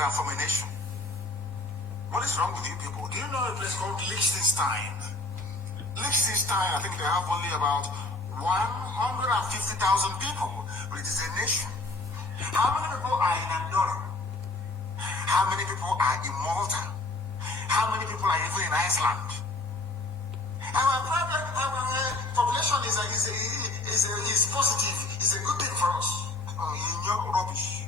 and form a nation. What is wrong with you people? Do you know a place called Liechtenstein? Liechtenstein, I think they have only about 150,000 people, but it is a nation. How many people are in Andorra? How many people are in Malta? How many people are even in Iceland? Our population is positive. It's a good thing for us. In your rubbish.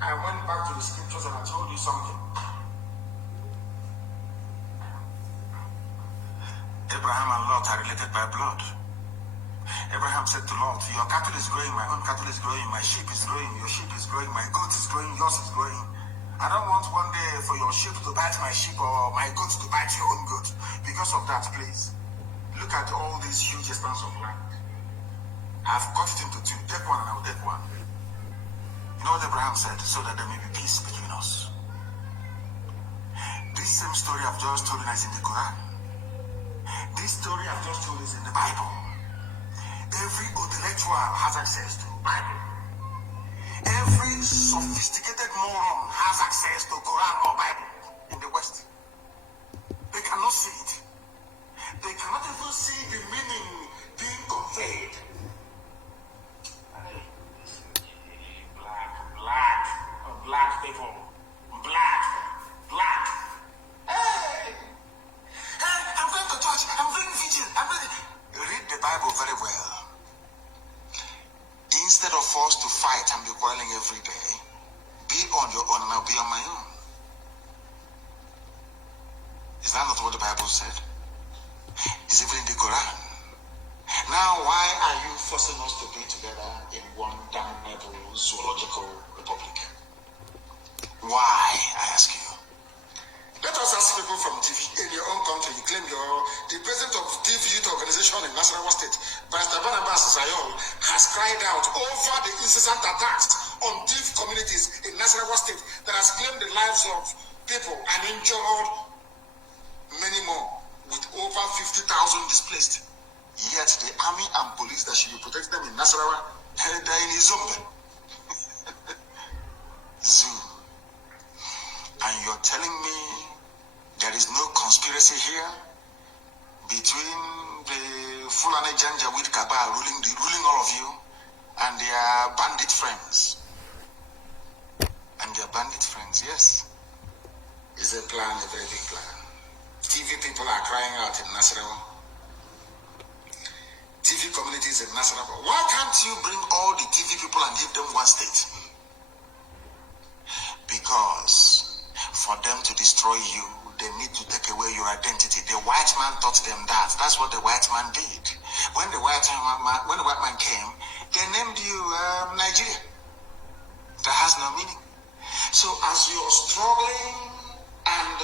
I went back to the scriptures and I told you something. Abraham and Lot are related by blood. Abraham said to Lot, your cattle is growing, my own cattle is growing, my sheep is growing, your sheep is growing, my goat is growing, yours is growing. I don't want one day for your sheep to bite my sheep or my goat to bite your own goat. Because of that, please, look at all these huge expanse of land. I've cut it into two. Take one and I'll take one. You know what Abraham said? So that there may be peace between us. This same story I've just told you is in the Quran. This story I've just told is in the Bible. Every intellectual has access to the Bible. Every sophisticated moron has access to Quran or Bible in the West. They cannot see it. They cannot even see the meaning being conveyed. Black people. Black. Hey, I'm going to church. I'm very vigilant. Read the Bible very well. Instead of us to fight and be quarreling every day, be on your own and I'll be on my own. Is that not what the Bible said? It's even in the Quran. Now, why are you forcing us to be together in one damnable zoological republic? Why, I ask you? Let us ask people from TV in your own country. You claim the president of TV Youth Organization in Nasarawa State, Pastor Barnabas Zayol, has cried out over the incessant attacks on TV communities in Nasarawa State that has claimed the lives of people and injured many more, with over 50,000 displaced. Yet the army and police that should be protecting them in Nasarawa, they're in Izombe. Zoo. And you're telling me there is no conspiracy here between the Fulani Janjaweed cabal ruling all of you and their bandit friends. Yes. It's a plan, a very big plan. TV people are crying out in Nasarawa. TV communities in Nasarawa. Why can't you bring all the TV people and give them one state? Because for them to destroy you, they need to take away your identity. The white man taught them that. That's what the white man did. When the white man came, they named you Nigeria. That has no meaning. So as you're struggling and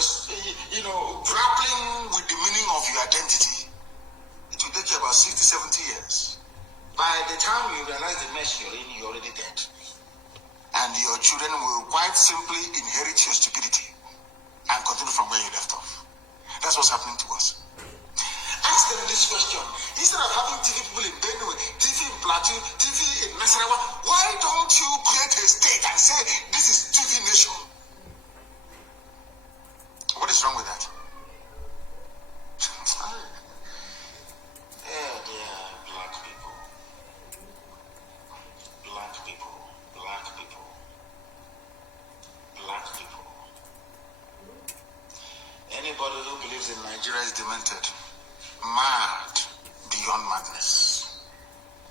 grappling with the meaning of your identity, it will take you about 60, 70 years. By the time you realize the mess you're in, you're already dead. And your children will quite simply inherit your stupidity and continue from where you left off. That's what's happening to us. Ask them this question. Instead of having TV people in Benue, TV in Plateau, TV in Nasarawa, why don't you create a state and say, this is TV nation? What is wrong with that? Yeah, black people. Black people. Black people. Black people. Anybody who believes in Nigeria is demented, mad beyond madness.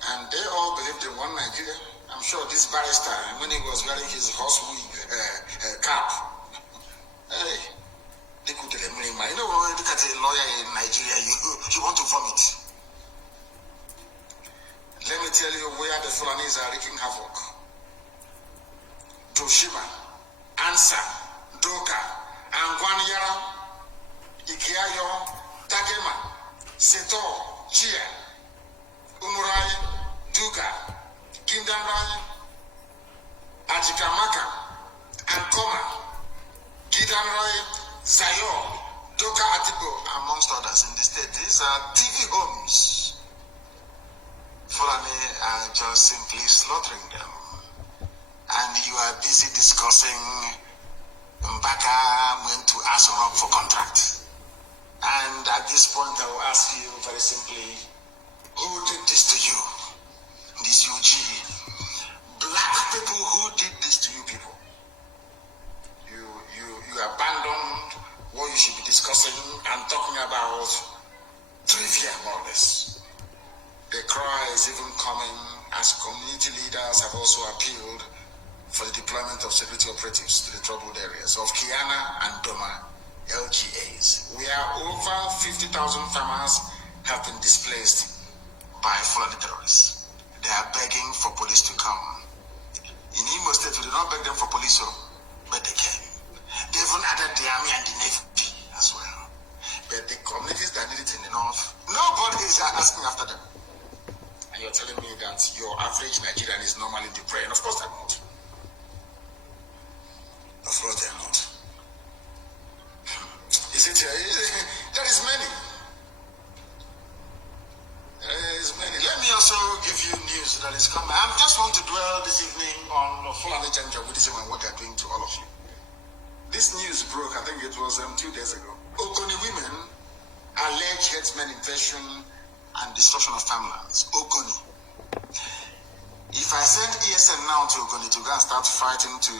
And they all believed in one Nigeria. I'm sure this barrister, when he was wearing his horsewood cap, hey, they could tell him, you know, when you look at a lawyer in Nigeria, you want to vomit. Let me tell you where the Fulanis are wreaking havoc. Toshima, Ansa, Doka, Angwanyara, Ikiayo, Takema, Seto, Chia, Umurai, Duka, Kindanrai, Ajikamaka, Ankoma, Gidanrai, Zayo, Doka Atipo, amongst others in the state. These are TV homes. Fulani are just simply slaughtering them. and you are busy discussing Mbaka went to ask Rock for contract. And at this point, I will ask you very simply, who did this to you? This UG. Black people, who did this to you people? You abandoned what you should be discussing and talking about trivia, more or less. The cry is even coming as community leaders have also appealed for the deployment of security operatives to the troubled areas of Kiana and Doma LGAs, where over 50,000 farmers have been displaced by Fulani terrorists. They are begging for police to come. In Imo State, we did not beg them for police, but they came. They even added the army and the navy as well. But the communities that need it in the north, nobody is asking after them. And you're telling me that your average Nigerian is normally depressed. Of course they're not. Of course they're not. There is many. There is many. Let me also give you news that is coming. I just want to dwell this evening on Fulani Janjaweedism and what they're doing to all of you. This news broke, I think it was 2 days ago. Ogoni women allege herdsmen invasion and destruction of farmlands. Ogoni. If I send ESN now to Ogoni to go and start fighting to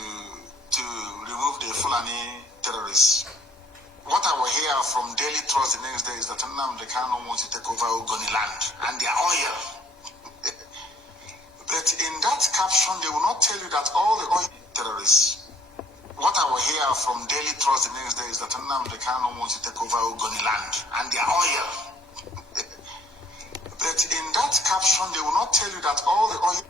remove the Fulani terrorists, what I will hear from Daily Trust the next day is that Nnamdi Kanu wants to take over Ogoni land and their oil. But in that caption, they will not tell you that all the oil terrorists. What I will hear from Daily Trust the next day is that Nnamdi Kanu wants to take over Ogoni land and their oil. But in that caption, they will not tell you that all the oil.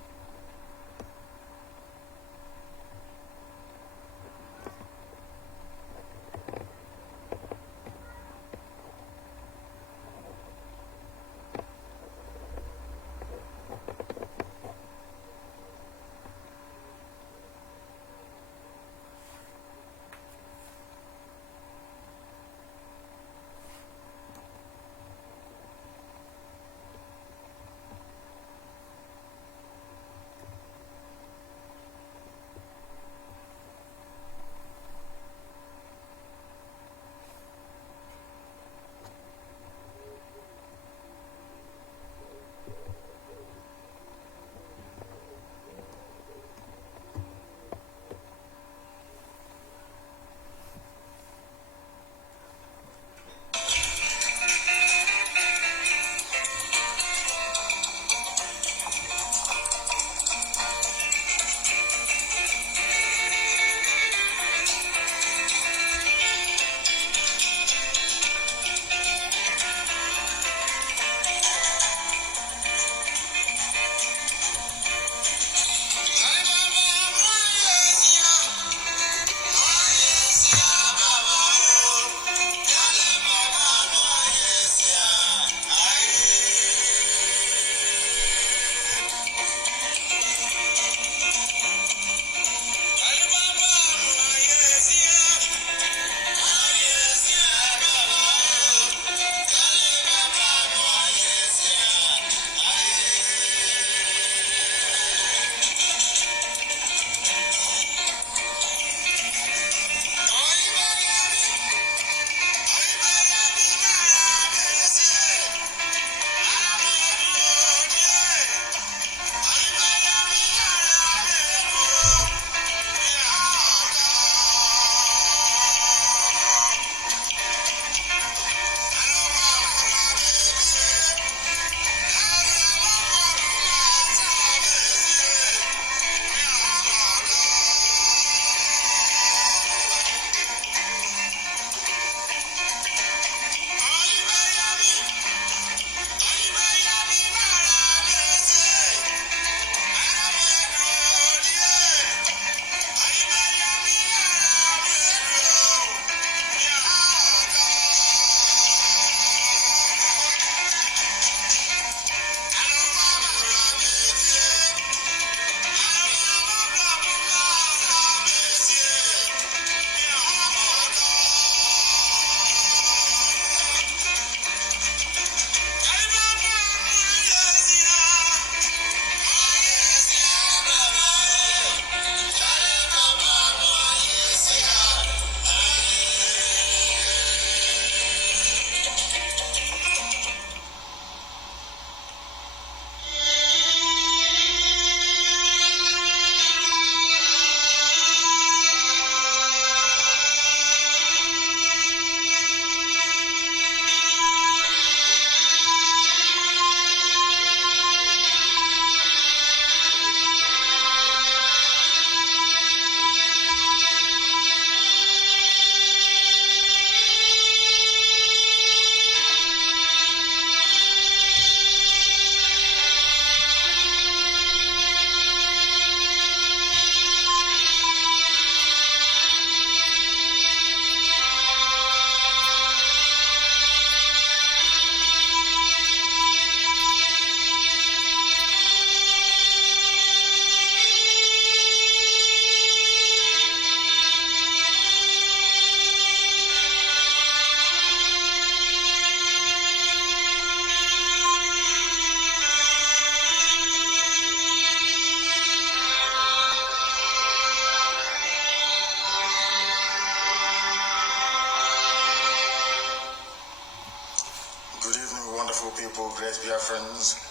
people, great Biafrans,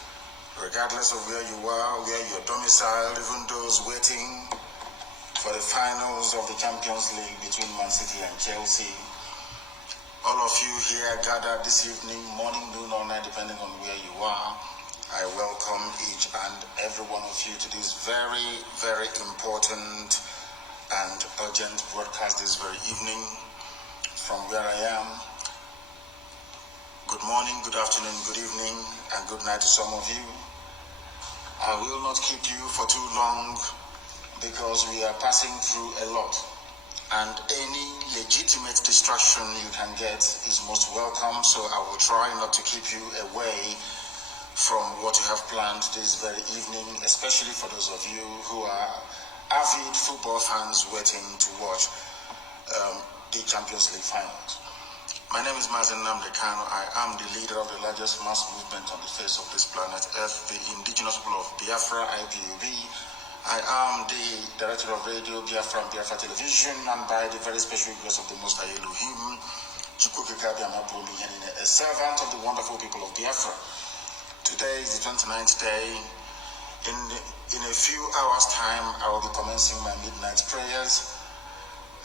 regardless of where you are, where you're domiciled, even those waiting for the finals of the Champions League between Man City and Chelsea. All of you here gathered this evening, morning, noon, or night, depending on where you are. I welcome each and every one of you to this very, very important and urgent broadcast this very evening from where I am. Good morning, good afternoon, good evening, and good night to some of you. I will not keep you for too long because we are passing through a lot, and any legitimate distraction you can get is most welcome, so I will try not to keep you away from what you have planned this very evening, especially for those of you who are avid football fans waiting to watch the Champions League finals. My name is Mazi Nnamdi Kanu. I am the leader of the largest mass movement on the face of this planet Earth, the indigenous people of Biafra, IPUB. I am the director of radio Biafra and Biafra Television, and by the very special grace of the Most High Elohim, a servant of the wonderful people of Biafra. Today is the 29th day. In a few hours' time, I will be commencing my midnight prayers,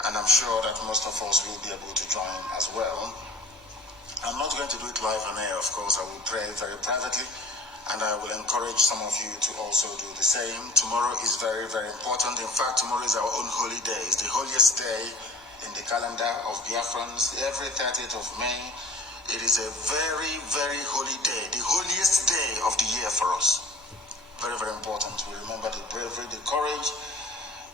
and I'm sure that most of us will be able to join as well. I'm not going to do it live on air, of course. I will pray very privately, and I will encourage some of you to also do the same. Tomorrow is very, very important. In fact, tomorrow is our own holy day. It's the holiest day in the calendar of Biafrans. Every 30th of May, it is a very, very holy day, the holiest day of the year for us. Very, very important. We remember the bravery, the courage,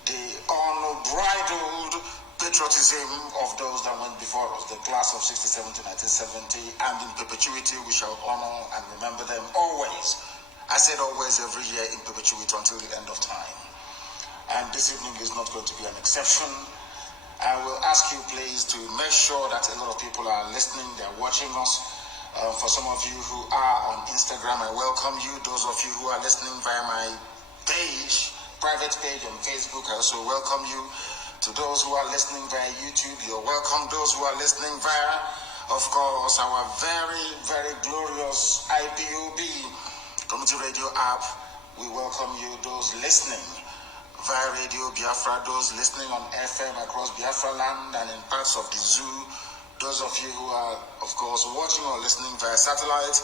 the unbridled patriotism of those that went before us, the class of 67 to 1970, and in perpetuity we shall honor and remember them always. I said always, every year, in perpetuity until the end of time. And this evening is not going to be an exception. I will ask you please to make sure that a lot of people are listening, they're watching us. For some of you who are on Instagram, I welcome you. Those of you who are listening via my page, private page on Facebook, I also welcome you. To those who are listening via YouTube, you're welcome. Those who are listening via, of course, our very, very glorious IPUB community radio app, we welcome you. Those listening via Radio Biafra, those listening on FM across Biafra land and in parts of the zoo, those of you who are, of course, watching or listening via satellite,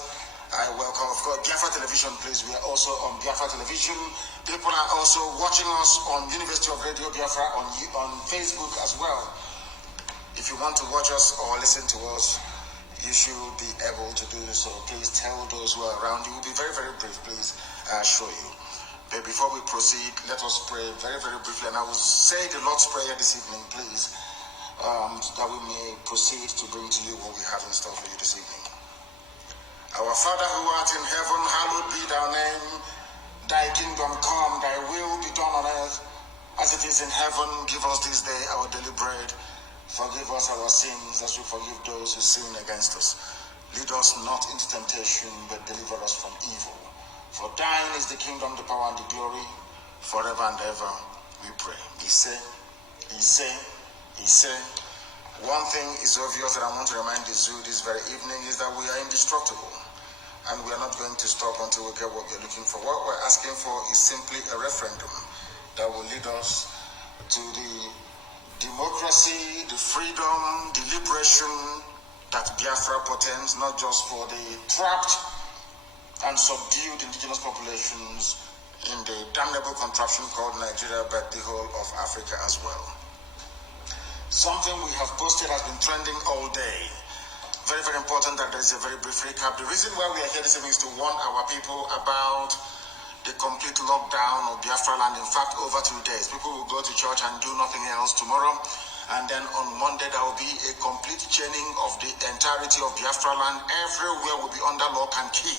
I welcome, of course, Biafra Television, please. We are also on Biafra Television. People are also watching us on University of Radio Biafra on Facebook as well. If you want to watch us or listen to us, you should be able to do so. Please tell those who are around you. We'll be very, very brief, please. I assure you. But before we proceed, let us pray very, very briefly. And I will say the Lord's Prayer this evening, please, that we may proceed to bring to you what we have in store for you this evening. Our Father who art in heaven, hallowed be thy name. Thy kingdom come, thy will be done on earth as it is in heaven. Give us this day our daily bread. Forgive us our sins as we forgive those who sin against us. Lead us not into temptation, but deliver us from evil. For thine is the kingdom, the power, and the glory, forever and ever, we pray. He say. One thing is obvious that I want to remind the zoo this very evening is that we are indestructible. And we are not going to stop until we get what we're looking for. What we're asking for is simply a referendum that will lead us to the democracy, the freedom, the liberation that Biafra portends, not just for the trapped and subdued indigenous populations in the damnable contraption called Nigeria, but the whole of Africa as well. Something we have posted has been trending all day. Very, very important that there is a very brief recap. The reason why we are here this evening is to warn our people about the complete lockdown of Biafra land. In fact, over 2 days. People will go to church and do nothing else tomorrow. And then on Monday, there will be a complete chaining of the entirety of Biafra land. Everywhere will be under lock and key.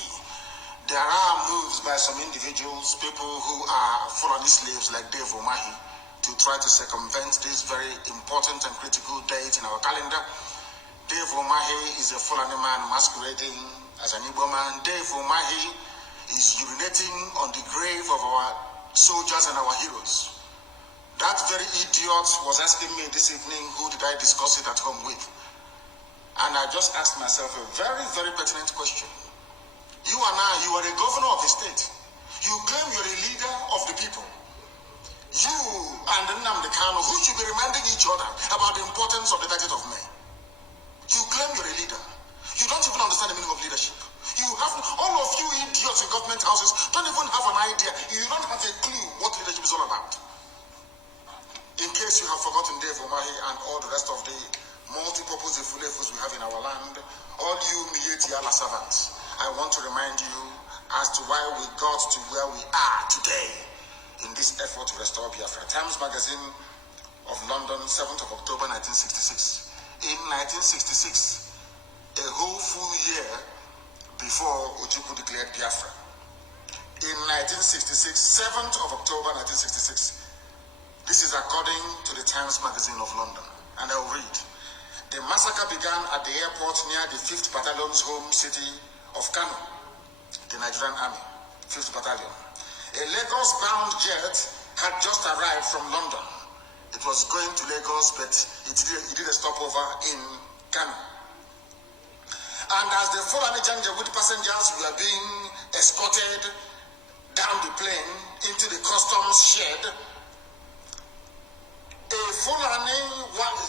There are moves by some individuals, people who are Fulani slaves like Dave Umahi, to try to circumvent this very important and critical date in our calendar. Dave Umahi is a Fulani man masquerading as an Igbo man. Dave Umahi is urinating on the grave of our soldiers and our heroes. That very idiot was asking me this evening, who did I discuss it at home with? And I just asked myself a very, very pertinent question. You are a governor of a state. You claim you're a leader of the people. You and Nnamdi Kanu, who should be reminding each other about the importance of the 30th of May. You claim you're a leader. You don't even understand the meaning of leadership. You have, all of you idiots in government houses don't even have an idea. You don't have a clue what leadership is all about. In case you have forgotten Dave Umahi and all the rest of the multi-purpose Ifulefus we have in our land, all you Mieti Allah servants, I want to remind you as to why we got to where we are today in this effort to restore Biafra. Times Magazine of London, 7th of October 1966. In 1966, a whole full year before Ojukwu declared Biafra. In 1966, 7th of October 1966, this is according to the Times Magazine of London, and I'll read. The massacre began at the airport near the 5th Battalion's home city of Kanu, the Nigerian Army, 5th Battalion. A Lagos-bound jet had just arrived from London. It was going to Lagos, but it did a stopover in Kanu. And as the Fulani Janjaweed passengers were being escorted down the plane into the customs shed, a Fulani,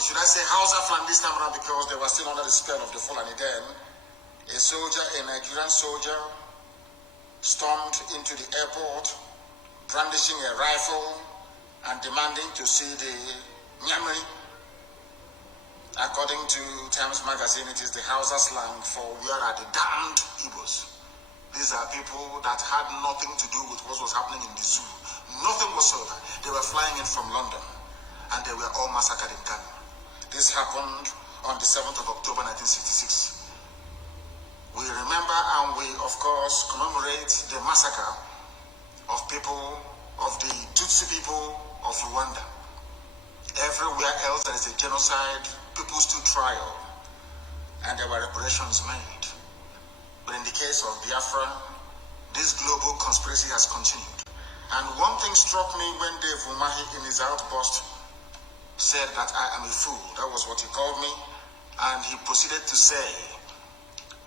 should I say Hausa Fulani this time around because they were still under the spell of the Fulani then, a Nigerian soldier, stormed into the airport, brandishing a rifle and demanding to see the Nyamri. According to Times Magazine, it is the Hausa slang for where are the damned Igbos. These are people that had nothing to do with what was happening in the zoo. Nothing whatsoever. They were flying in from London and they were all massacred in Kanu. This happened on the 7th of October 1966. We remember and we, of course, commemorate the massacre of people, of the Tutsi people of Rwanda. Everywhere else there is a genocide, people stood trial, and there were reparations made. But in the case of Biafra, this global conspiracy has continued. And one thing struck me when Dave Umahi in his outburst said that I am a fool. That was what he called me. And he proceeded to say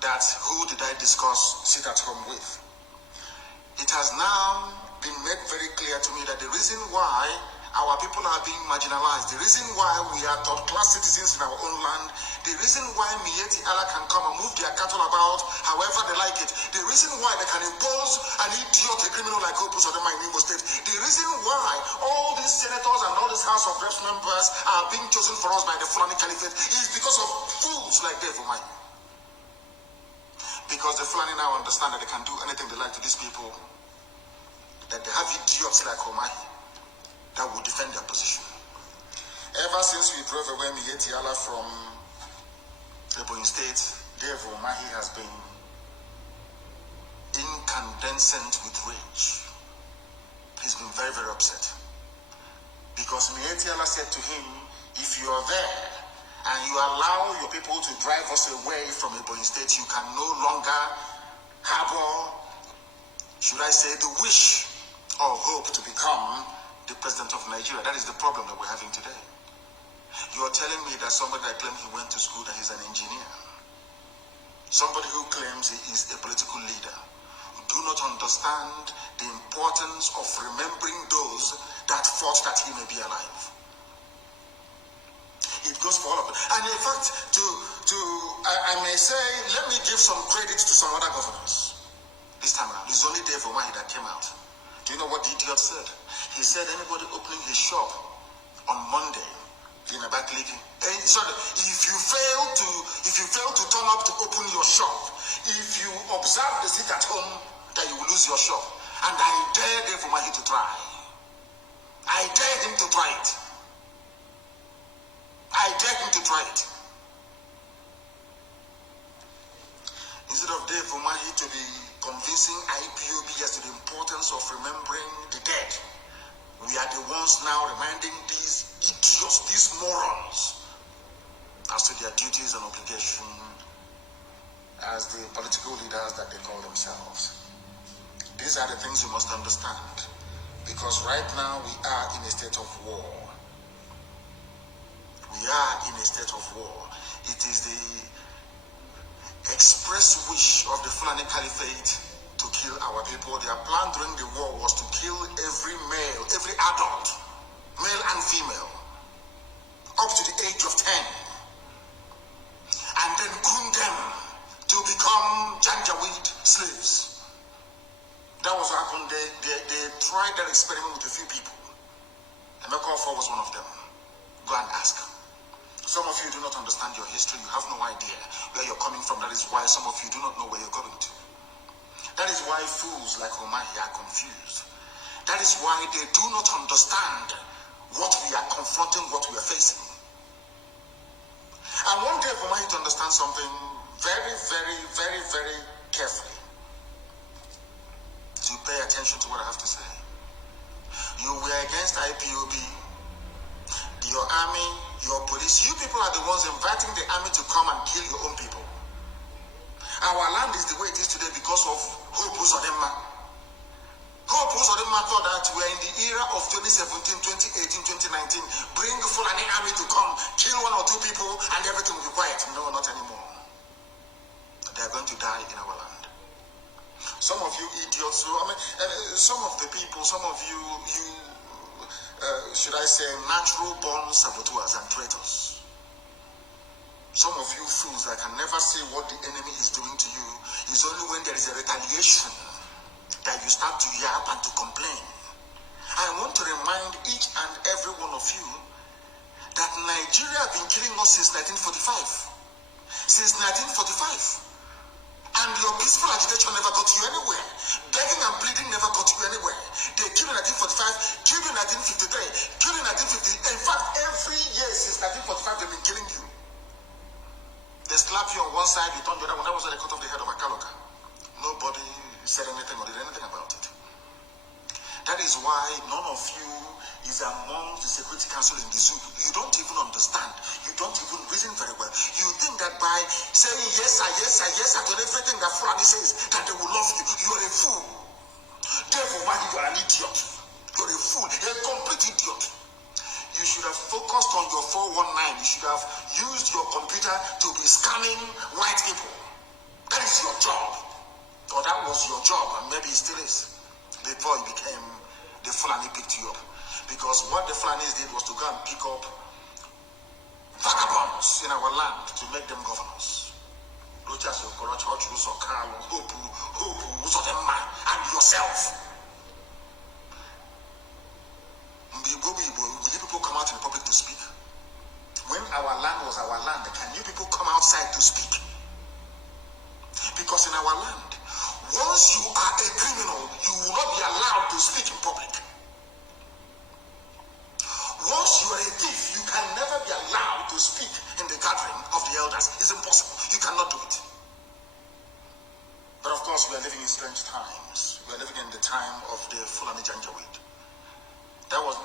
that who did I sit at home with? It has now been made very clear to me that the reason why our people are being marginalized, the reason why we are third-class citizens in our own land, the reason why Mieti Allah can come and move their cattle about however they like it, the reason why they can impose an idiot, a criminal like Opus or the Imo State, the reason why all these senators and all these House of Reps members are being chosen for us by the Fulani Caliphate is because of fools like Dave Umahi. Because the Fulani now understand that they can do anything they like to these people, that they have idiots like Umahi that will defend their position. Ever since we drove away Mieti Allah from Ebonyi State, Dave Umahi has been incandescent with rage. He's been very, very upset. Because Mieti Allah said to him, if you are there and you allow your people to drive us away from Ebonyi State, you can no longer harbor, should I say, the wish or hope to become the president of Nigeria. That is the problem that we're having today. You are telling me that somebody that claims he went to school, that he's an engineer, somebody who claims he is a political leader, do not understand the importance of remembering those that fought that he may be alive. It goes for all of it. And in fact, I may say, let me give some credit to some other governors. This time around, it's only Dave Umahi that came out. Do you know what the idiot said? He said anybody opening his shop on Monday in Abakaliki, sorry, if you fail to turn up to open your shop, if you observe the seat at home, that you will lose your shop. And I dare Dave Umahi to try. I dare him to try it. I dare him to try it. Instead of Dave Umahi to be convincing IPOB as to the importance of remembering the dead, we are the ones now reminding these idiots, these morons, as to their duties and obligation as the political leaders that they call themselves. These are the things you must understand, because right now we are in a state of war. We are in a state of war. It is express wish of the Fulani Caliphate to kill our people. Their plan during the war was to kill every male, every adult, male and female, up to the age of 10, and then groom them to become Janjaweed slaves. That was what happened. They tried that experiment with a few people. Emeka was one of them. Go and ask. Some of you do not understand your history. You have no idea where you're coming from. That is why some of you do not know where you're going to. That is why fools like Omahi are confused. That is why they do not understand what we are confronting, what we are facing. And one day, Omahi to understand something very, very, very, very carefully. To pay attention to what I have to say. You were against IPOB, your army, your police. You people are the ones inviting the army to come and kill your own people. Our land is the way it is today because of Hope Uzodinma. Hope Uzodinma thought that we are in the era of 2017, 2018, 2019. Bring the Fulani army to come, kill one or two people, and everything will be quiet. No, not anymore. They are going to die in our land. Some of you idiots, some of the people, some of you should I say, natural born saboteurs and traitors. Some of you fools that can never say what the enemy is doing to you. It's only when there is a retaliation that you start to yap and to complain. I want to remind each and every one of you that Nigeria has been killing us since 1945. Since 1945. And your peaceful agitation never got you anywhere. Begging and pleading never got you anywhere. They killed in 1945, killed in 1953, killed in 1950. In fact, every year since 1945, they've been killing you. They slap you on one side, you turn the other one. That was when they cut off the head of Akaloka. Nobody said anything or did anything about it. That is why none of you is among the Security Council in the zoo. You don't even understand. You don't even reason very well. You think that by saying yes sir to everything that Fulani says, that they will love you. You are a fool. Therefore, why you are an idiot? You are a fool, a complete idiot. You should have focused on your 419. You should have used your computer to be scamming white people. That is your job. Or that was your job, and maybe it still is. Before you became the Fulani picked you up. Because what the Fulanis did was to go and pick up vagabonds in our land to make them governors. Rochas, Hope, and yourself. Will you people come out in the public to speak? When our land was our land, can you people come outside to speak? Because in our land, once you are a criminal, you will not be allowed to speak in public. Once you are a thief, you can never be allowed to speak in the gathering of the elders. It's impossible. You cannot do it. But of course, we are living in strange times. We are living in the time of the Fulani Janjaweed. That was,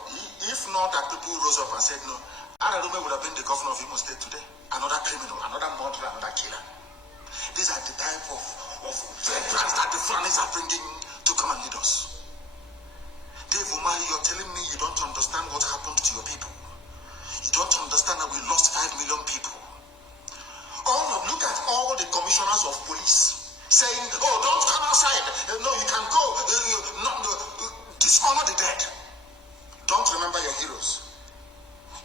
if not that people rose up and said, no, Ararume would have been the governor of Imo State today. Another criminal, another murderer, another killer. These are the type of veterans that the Fulanis are bringing to come and lead us. Dave Umali, you're telling me you don't understand what happened to your people. You don't understand that we lost 5 million people. Look at all the commissioners of police saying, oh, don't come outside. No, you can go. Dishonor the dead. Don't remember your heroes.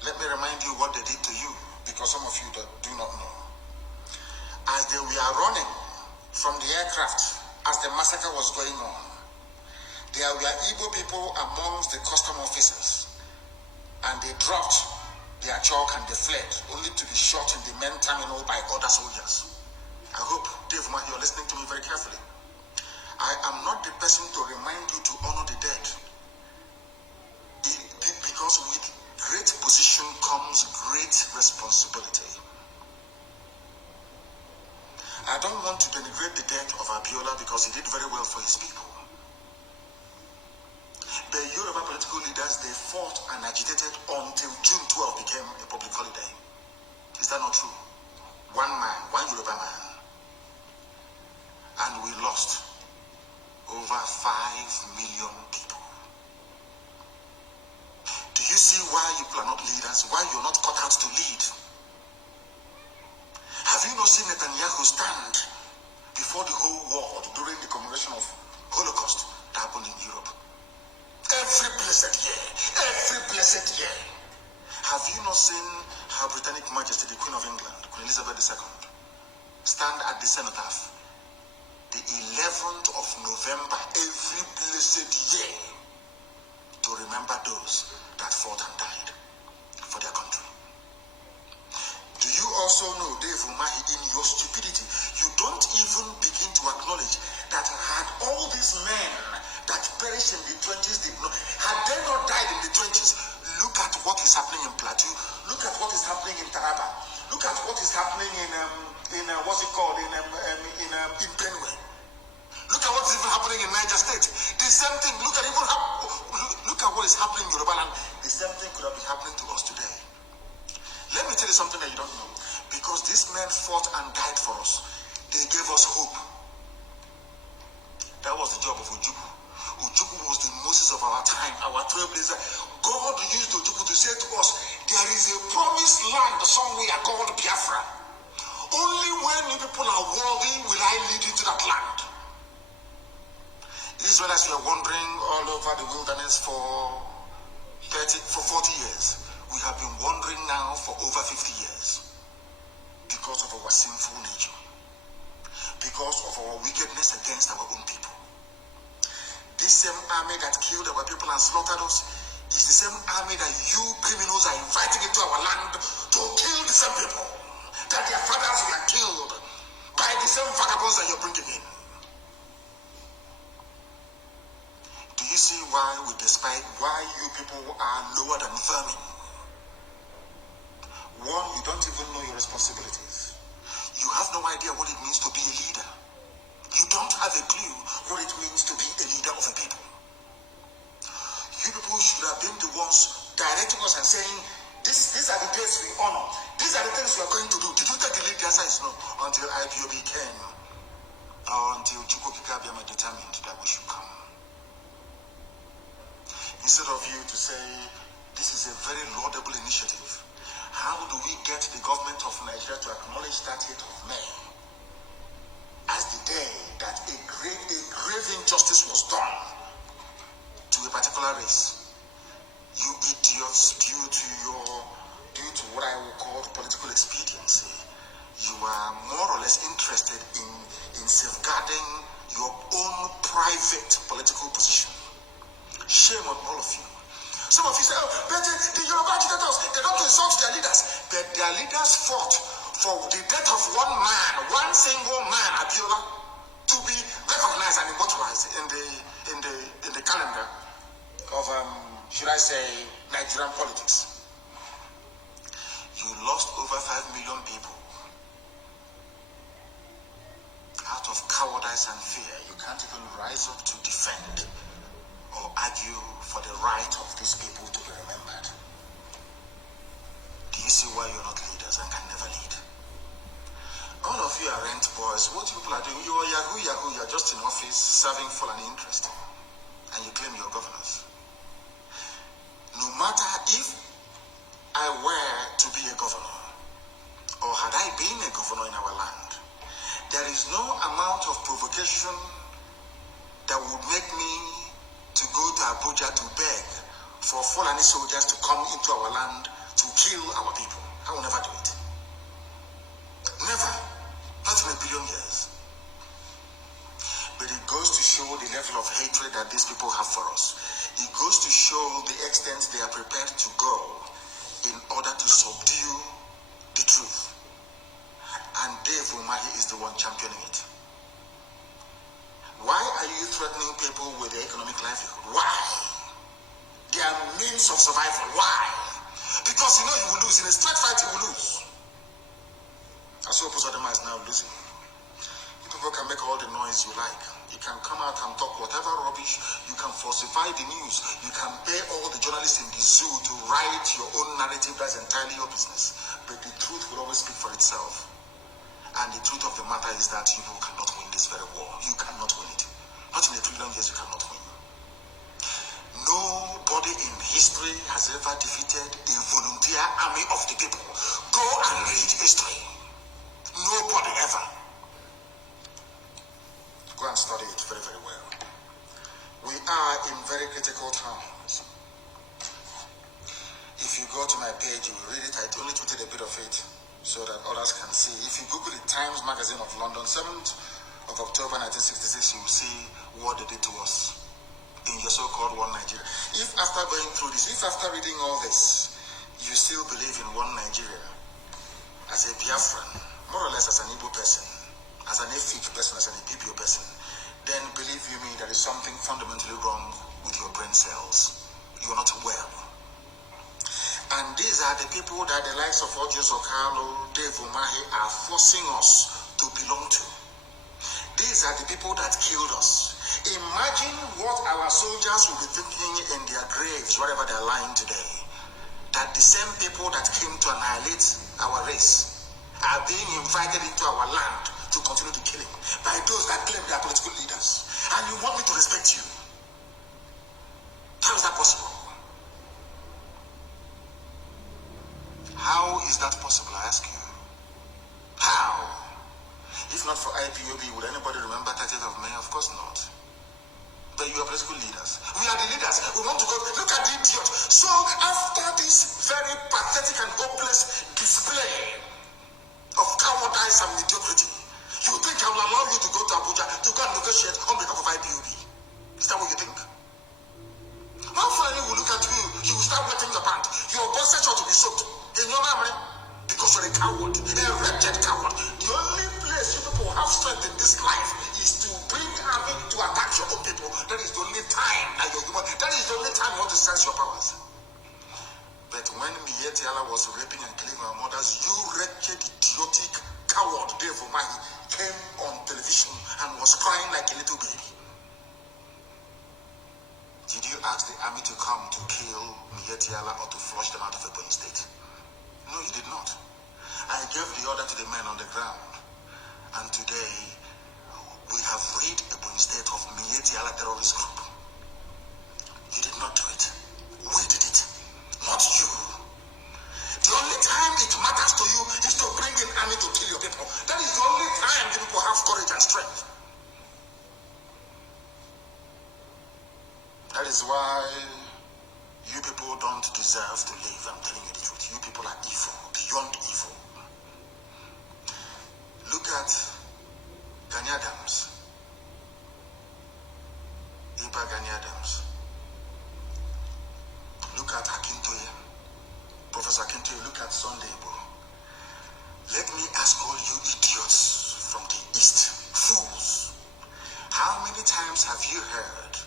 Let me remind you what they did to you, because some of you do not know. As they were running from the aircraft, as the massacre was going on, there were Igbo people amongst the custom officers, and they dropped their chalk and they fled, only to be shot in the main terminal by other soldiers. I hope, Dave, you're listening to me very carefully. I am not the person to remind you to honor the dead, because with great position comes great responsibility. I don't want to denigrate the death of Abiola because he did very well for his people. The Yoruba political leaders, they fought and agitated until June 12 became a public holiday. Is that not true? One man, one Yoruba man. And we lost over 5 million people. Do you see why you are not leaders? Why you're not cut out to lead? Have you not seen Netanyahu stand before the whole world during the commemoration of Holocaust that happened in Europe. Every blessed year. Every blessed year. Have you not seen Her Britannic Majesty, the Queen of England, Queen Elizabeth II, stand at the cenotaph the 11th of November every blessed year to remember those that fought and died for their country? Do you also know, Dave Umahi, in your stupidity, you don't even begin to acknowledge that had all these men that perished in the 20s, had they not died in the 20s, look at what is happening in Plateau, look at what is happening in Taraba, look at what is happening in what's it called, in Benue. Look at what is even happening in Niger State. The same thing, look at what is happening in Yoruba land. The same thing could have been happening to us today. Let me tell you something that you don't know. Because these men fought and died for us. They gave us hope. That was the job of Ojukwu. Ojukwu was the Moses of our time, our trailblazer. God used Ojukwu to say to us, there is a promised land somewhere called Biafra. Only when you people are worthy will I lead you to that land. The Israelites were wandering all over the wilderness for 40 years. We have been wandering now for over 50 years because of our sinful nature, because of our wickedness against our own people. This same army that killed our people and slaughtered us is the same army that you criminals are inviting into our land to kill the same people that their fathers were killed by the same vagabonds that you're bringing in. Do you see why you people are lower than vermin? One, you don't even know your responsibilities. You have no idea what it means to be a leader. You don't have a clue what it means to be a leader of a people. You people should have been the ones directing us and saying, these are the days we honor. These are the things we are going to do. Did you take the lead? The answer is no. Until IPOB came, or until Chukwukabiama determined that we should come. Instead of you to say, this is a very laudable initiative. How do we get the government of Nigeria to acknowledge 30th of May as the day that a grave injustice was done to a particular race? You idiots, due to what I will call political expediency, you are more or less interested in safeguarding your own private political position. Shame on all of you. Some of you say, oh, but the Yoruba agitators, they don't insult their leaders. But their leaders fought for the death of one man, one single man, Abiola, to be recognized and immortalized in the calendar of, should I say, Nigerian politics. You lost over 5 million people out of cowardice and fear. You can't even rise up to defend or argue for the right of these people to be remembered. Do you see why you're not leaders and can never lead? All of you are rent boys. What people are doing, you are Yahoo, you're just in office serving full and interest. And you claim you're governors. No matter if I were to be a governor, or had I been a governor in our land, there is no amount of provocation that would make me to go to Abuja to beg for Fulani soldiers to come into our land to kill our people. I will never do it. Never. Not in a billion years. But it goes to show the level of hatred that these people have for us. It goes to show the extent they are prepared to go in order to subdue the truth. And Dave Umahi is the one championing it. Why are you threatening people with their economic livelihood? Why? Their means of survival. Why? Because you know you will lose. In a straight fight, you will lose. I suppose Adama is now losing. You people can make all the noise you like. You can come out and talk whatever rubbish. You can falsify the news. You can pay all the journalists in the zoo to write your own narrative. That's entirely your business. But the truth will always speak for itself. And the truth of the matter is that you cannot win this very war. You cannot win it. Not in a trillion years, you cannot win. Nobody in history has ever defeated a volunteer army of the people. Go and read history. Nobody ever. Go and study it very, very well. We are in very critical times. If you go to my page, you will read it. I only tweeted a bit of it so that others can see. If you Google the Times Magazine of London, 7th of October 1966, you will see what they did to us in your so-called one Nigeria. If after going through this, if after reading all this, you still believe in one Nigeria, as a Biafran, more or less as an Igbo person, as an Efik person, as an Ibibio person, then believe you me, there is something fundamentally wrong with your brain cells. You are not well. And these are the people that the likes of Ojus Okalo, Dave Umahi are forcing us to belong to. These are the people that killed us. Imagine what our soldiers will be thinking in their graves, wherever they're lying today. That the same people that came to annihilate our race are being invited into our land to continue the killing by those that claim they are political leaders. And you want me to respect you? How is that possible? How is that possible, I ask you? How? If not for IPOB, would anybody remember 30th of May? Of course not. But you are political leaders. We are the leaders. We want to go. Look at the idiot. So after this very pathetic and hopeless display of cowardice and mediocrity, you think I will allow you to go to Abuja to go and negotiate on behalf of IPOB? Is that what you think? How finally will look at you will start wetting your pants. Your boxer short to be soaked in your memory because you're a coward, a wretched coward. The only place you people have strength in this life is to bring army to attack your own people. That is the only time that you're human. That is the only time you want to sense your powers. But when Mietiala was raping and killing our mothers, you wretched, idiotic coward Dave Umahi came on television and was crying like a little baby. Did you ask the army to come to kill Mietiala or to flush them out of Ebonyi State? No, you did not. I gave the order to the men on the ground. And today, we have rid Ebonyi State of Mietiala terrorist group. You did not do it. We did it. Not you. The only time it matters to you is to bring in army to kill your people. That is the only time you people have courage and strength. That is why you people don't deserve to live. I'm telling you the truth. You people are evil, beyond evil. Look at Gani Adams. Iba Gani Adams. Look at Akintoye. Professor Akintoye, look at Sunday Igbo. Let me ask all you idiots from the East, fools, how many times have you heard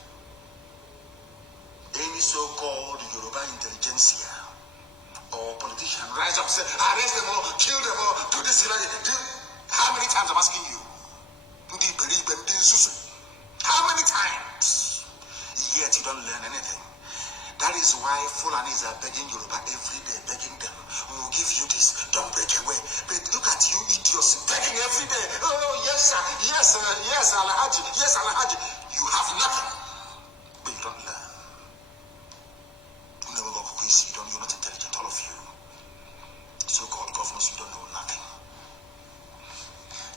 any so-called Yoruba intelligentsia or politician rise up and say, arrest them all, kill them all, do this, how many times I'm asking you? How many times? Yet you don't learn anything. That is why Fulanis are begging Yoruba every day, begging them, we will give you this, don't break away. But look at you idiots begging every day. Oh, yes, sir, yes, yes, Alhaji, yes, Alhaji. You have nothing, but you don't learn. You're not intelligent, all of you. So-called governors, you don't know nothing.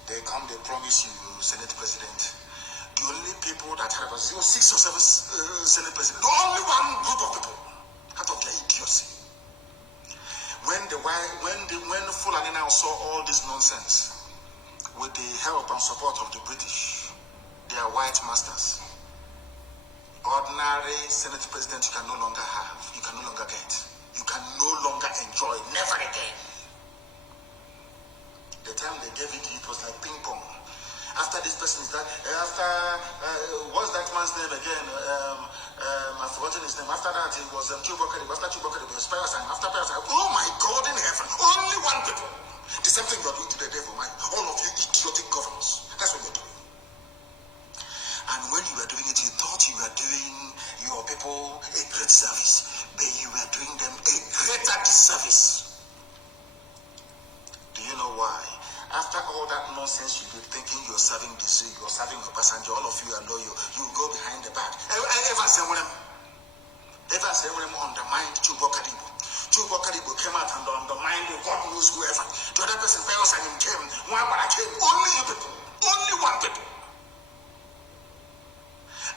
They come, they promise you Senate President. The only people that have 6 or 7 Senate President, the only one group of people out of their idiocy. When Fulani now saw all this nonsense, with the help and support of the British, their white masters, ordinary Senate President you can no longer have, you can no longer get, you can no longer enjoy, never again. The time they gave it to you, it was like ping pong. After this person is that, what's that man's name again? I've forgotten his name. After that, it was Chubokari. After Chubokari, it was Parasite. After Parasite, oh my God in heaven, only one people. The same thing you're doing to the devil, man. All of you idiotic governors. That's what you're doing. And when you were doing it, you thought you were doing your people a great service, but you were doing them a greater disservice. Do you know why? After all that nonsense you did, thinking you're serving the zoo, you're serving your passenger, all of you are loyal, you go behind the back. Ever say when undermined Chubokadibo. Chubokadibo came out and undermined God knows whoever. The other person, Peros and him came, one but I came, only you people, only one people.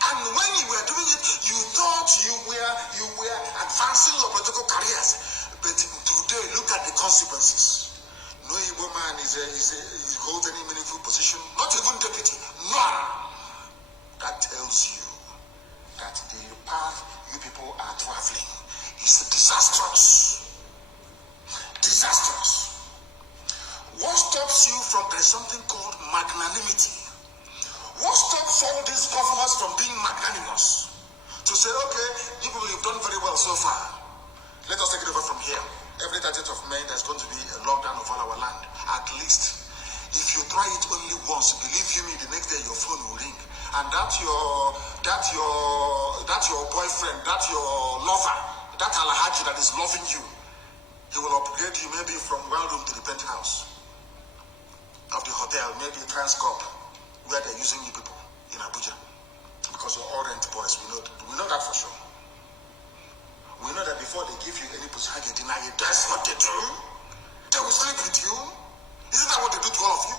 And when you were doing it, you thought you were advancing your political careers. But today, look at the consequences. No Igbo man holds any meaningful position, not even deputy. None. That tells you that the path you people are traveling is disastrous. Disastrous. What stops you from, there's something called magnanimity. What stops all these governors from being magnanimous? To say, okay, you people, you've done very well so far. Let us take it over from here. Every 30th of May, there's going to be a lockdown of all our land. At least, if you try it only once, believe you me, the next day your phone will ring. And that your boyfriend, that your lover, that Alhaji that is loving you, he will upgrade you maybe from one room to the penthouse of the hotel, maybe Transcorp, where they're using you people in Abuja. Because you're all rent boys, we know that for sure. We know that before they give you any position, you deny it. That's what they do. They will sleep with you. Isn't that what they do to all of you?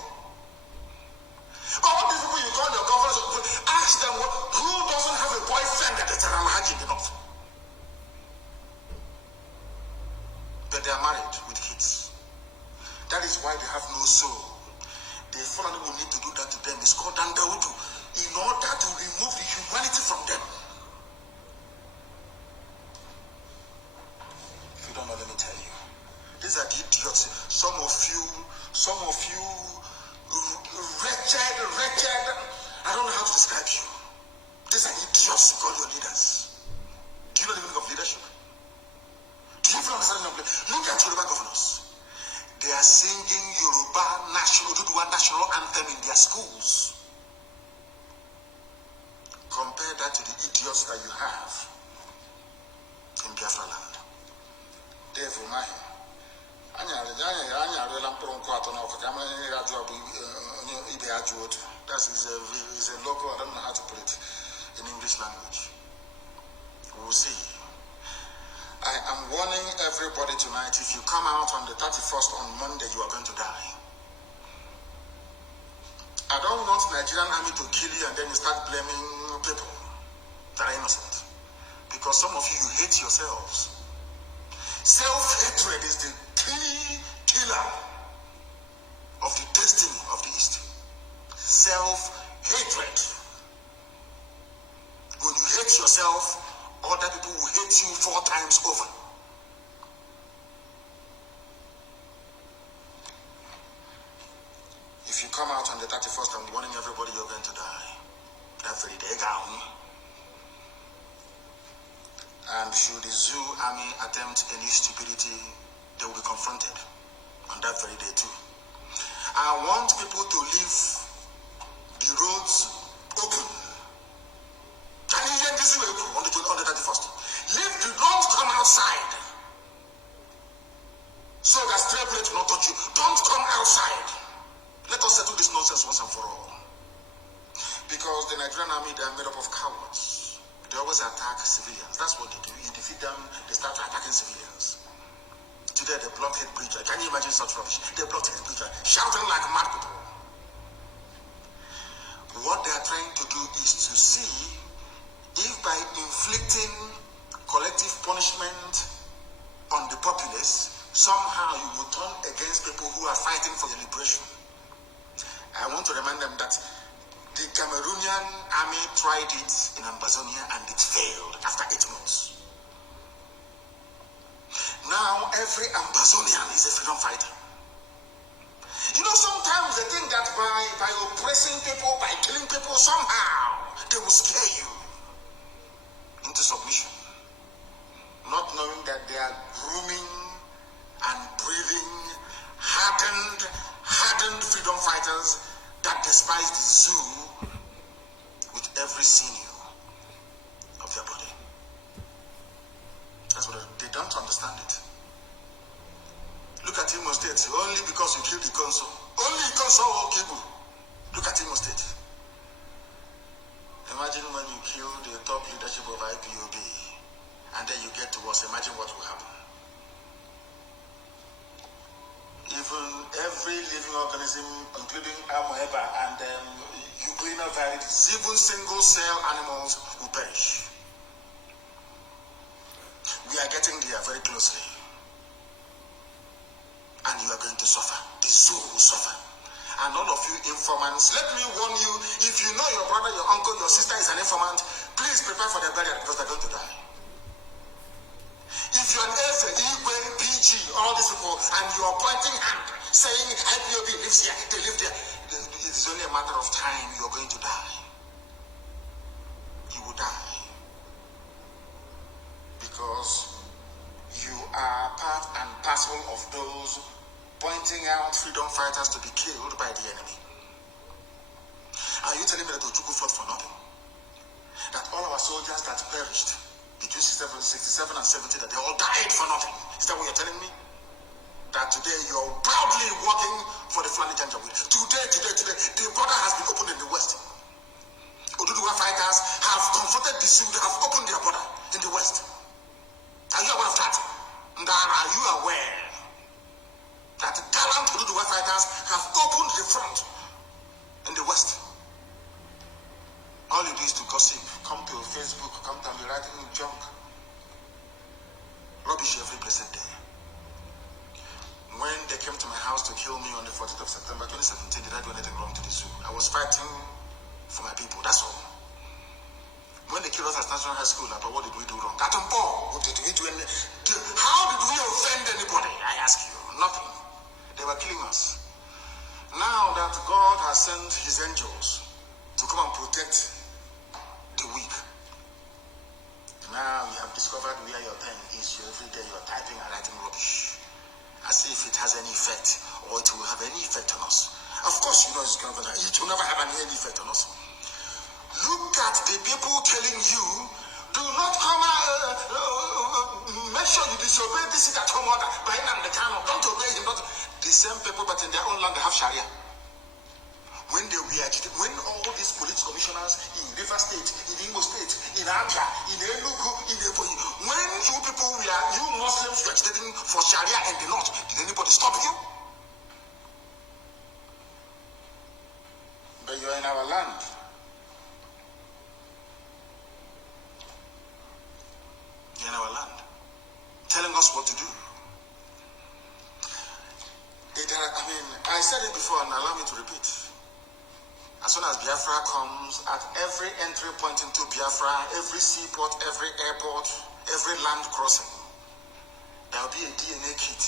All these people you call your governors, ask them who doesn't have a boyfriend that is an Alhaji enough. But they are married with kids. That is why they have no soul. The Fulani will need to do that to them. It's called Dandaudu, in order to remove the humanity from them. If you don't know, let me tell you. These are the idiots. Some of you, wretched, I don't know how to describe you. These are idiots you call your leaders. Do you know the meaning of leadership? Do you even understand the meaning? Look at Yoruba governors. They are singing Yoruba national anthem in their schools. Compare that to the idiots that you have in Biafra land. Dave Umahi. That is a local, I don't know how to put it in English language. We will see. I am warning everybody tonight, if you come out on the 31st on Monday, you are going to die. I don't want Nigerian army to kill you and then you start blaming people that are innocent. Because some of you hate yourselves. Self-hatred is the key killer of the destiny of the East. Self-hatred. When you hate yourself, other people will hate you 4 times over. If you come out on the 31st, I'm warning everybody you're going to die. That very day, down. And should the zoo army attempt any stupidity, they will be confronted on that very day too. I want people to leave the roads open. Can you hear this on the 31st? Don't come outside. So that stray bullet will not touch you. Don't come outside. Let us settle this nonsense once and for all. Because the Nigerian army, they are made up of cowards. They always attack civilians. That's what they do. You defeat them, they start attacking civilians. Today they blocked Head Bridge. Can you imagine such rubbish? They blocked Head Bridge, shouting like mad people. What they are trying to do is to see if by inflicting collective punishment on the populace, somehow you will turn against people who are fighting for your liberation. I want to remind them that the Cameroonian army tried it in Ambazonia and it failed after 8 months. Now every Ambazonian is a freedom fighter. You know, sometimes they think that by oppressing people, by killing people, somehow they will scare you into submission. Not knowing that they are grooming and breeding hardened freedom fighters that despise the zoo with every sinew of their body. That's what they don't understand it. Look at Imo State, only because you killed the consul. Only the consul will kill you. Look at Imo State. Imagine when you kill the top leadership of IPOB and then you get to us, imagine what will happen. Even every living organism, including Amoeba and you greener varieties, even single cell animals will perish. We are getting there very closely. And you are going to suffer. The zoo will suffer. And all of you informants, let me warn you, if you know your brother, your uncle, your sister is an informant, please prepare for their burial because they're going to die. If you're an Efe, Igwe, PG, all these people, and you're pointing hand, saying IPOB lives here, they live there, it is only a matter of time you're going to die. You will die. Because you are part and parcel of those pointing out freedom fighters to be killed by the enemy. Are you telling me that Ojukwu fought for nothing? That all our soldiers that perished between 67 and 70, that they all died for nothing? Is that what you're telling me? That today you're proudly working for the Fulani Janjaweed. Today, the border has been opened in the West. Oduduwa fighters have confronted the Sioux, they have opened their border in the West. Are you aware of that? And are you aware that gallant Oduduwa fighters have opened the front in the West? All you do is to gossip, come to Facebook, come to be writing junk, rubbish every blessed day. When they came to my house to kill me on the 14th of September 2017, did I do anything wrong to the zoo? I was fighting for my people, that's all. When they killed us at National High School, what did we do wrong? How did we offend anybody? I ask you, nothing. They were killing us. Now that God has sent his angels to come and protect the weak, now you have discovered where your pen is. Every day you are typing and writing rubbish, as if it has any effect, or it will have any effect on us. Of course, you know it's going to. It will never have any effect on us. Look at the people telling you, do not come out, make sure you disobey this at home order by Nnamdi Kanu. Don't obey him. The same people, but in their own land, they have Sharia. When they were agitated, when all these police commissioners in River State, in Imo State, in Abia, in Enugu, in Ebonyi, when you people were, you Muslims were agitating for Sharia in the north, did anybody stop you? But you're in our land. In our land, telling us what to do. I said it before and allow me to repeat. As soon as Biafra comes, at every entry point into Biafra, every seaport, every airport, every land crossing, there will be a DNA kit.